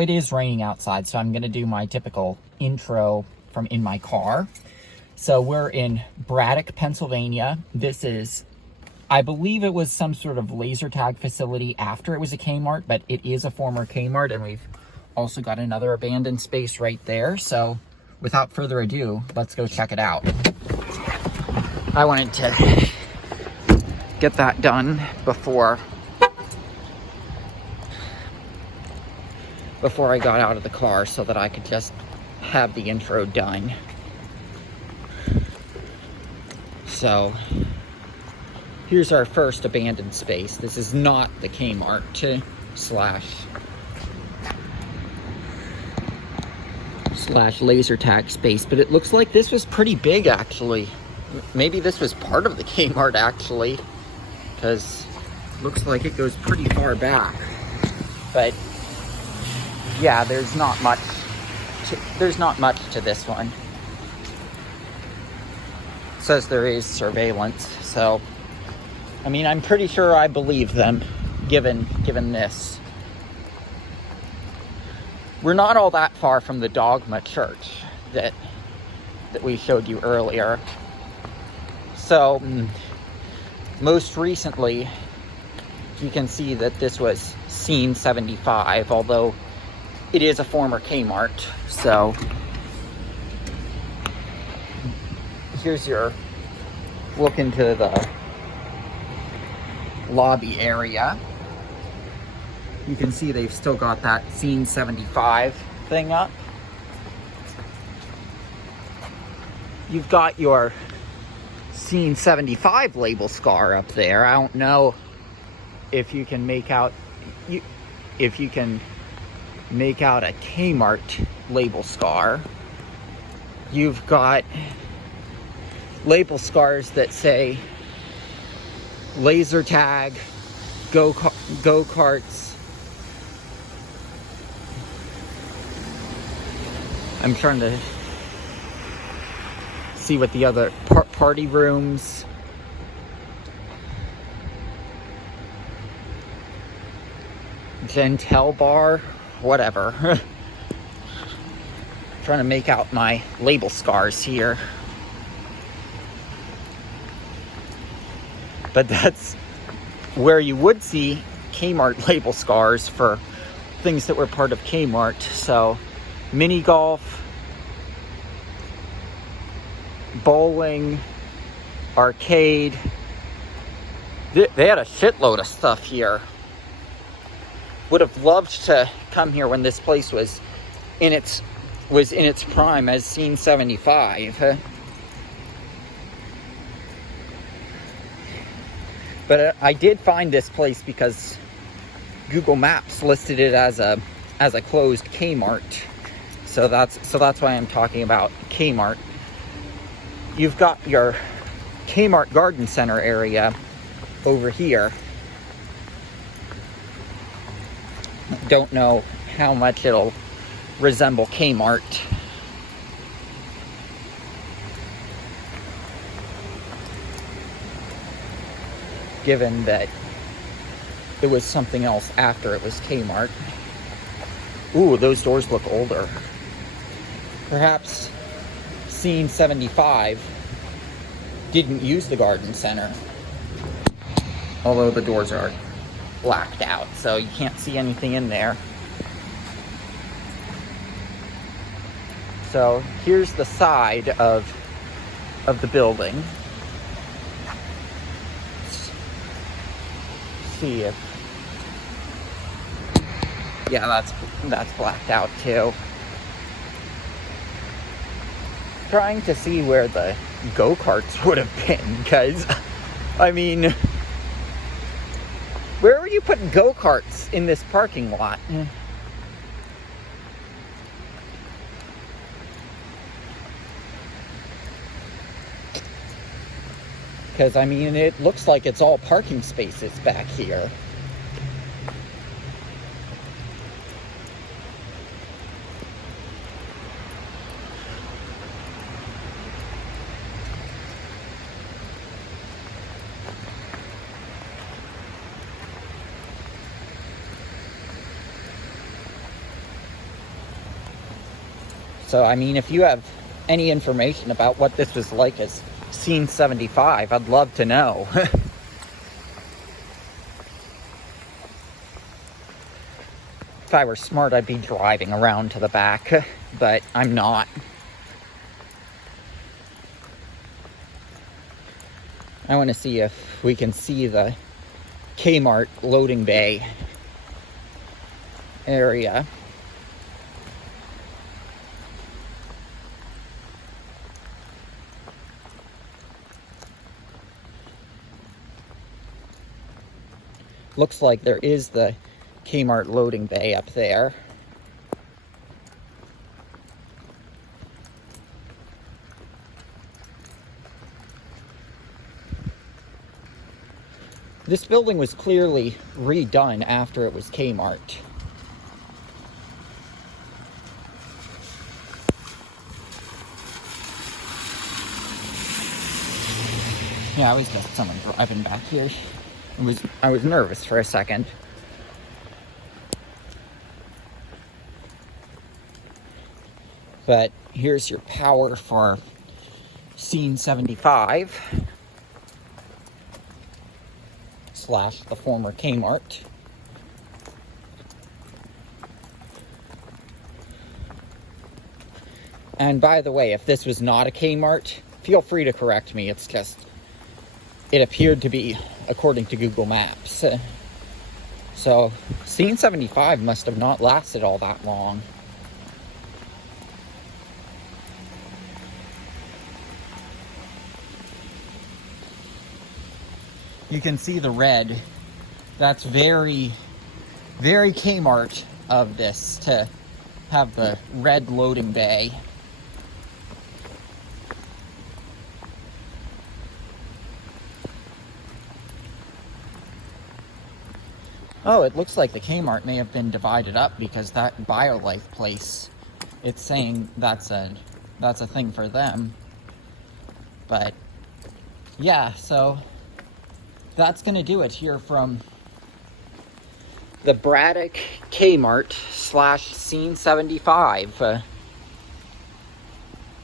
It is raining outside, so I'm going to do my typical intro from in my car. So we're in Braddock, Pennsylvania. This is, I believe it was some sort of laser tag facility after it was a Kmart, but it is a former Kmart, and we've also got another abandoned space right there. So without further ado, let's go check it out. I wanted to get that done before I got out of the car so that I could just have the intro done. So here's our first abandoned space. This is not the Kmart slash laser tag space, but it looks like this was pretty big actually. Maybe this was part of the Kmart actually, because it looks like it goes pretty far back. But yeah, there's not much to this one. It says there is surveillance, so I mean, I'm pretty sure I believe them given this. We're not all that far from the Dogma Church that we showed you earlier. So most recently, you can see that this was scene 75, although it is a former Kmart. So here's your look into the lobby area. You can see they've still got that scene 75 thing up. You've got your scene 75 label scar up there. I don't know if you can make out a Kmart label scar. You've got label scars that say laser tag, go-karts. I'm trying to see what the other party rooms. Gentel bar, whatever. Trying to make out my label scars here. But that's where you would see Kmart label scars for things that were part of Kmart. So mini golf, bowling, arcade. They had a shitload of stuff here. Would have loved to come here when this place was in its prime as scene 75. But I did find this place because Google Maps listed it as a closed Kmart. So that's why I'm talking about Kmart. You've got your Kmart Garden Center area over here. Don't know how much it'll resemble Kmart. Given that it was something else after it was Kmart. Ooh, those doors look older. Perhaps scene 75 didn't use the garden center. Although the doors are blacked out, so you can't see anything in there. So here's the side of the building. See if, yeah, that's blacked out too. Trying to see where the go-karts would have been, because I mean, where are you putting go-karts in this parking lot? Because, I mean, it looks like it's all parking spaces back here. So, I mean, if you have any information about what this was like as Scene 75, I'd love to know. If I were smart, I'd be driving around to the back, but I'm not. I want to see if we can see the Kmart loading bay area. Looks like there is the Kmart loading bay up there. This building was clearly redone after it was Kmart. Yeah, it was just someone driving back here. I was nervous for a second. But here's your power for Scene 75 / the former Kmart. And by the way, if this was not a Kmart, feel free to correct me. It's just, it appeared to be according to Google Maps. So, Scene 75 must have not lasted all that long. You can see the red. That's very, very Kmart of this to have the red loading bay. Oh, it looks like the Kmart may have been divided up because that BioLife place, it's saying that's a thing for them. But yeah, so that's gonna do it here from the Braddock Kmart / Scene 75.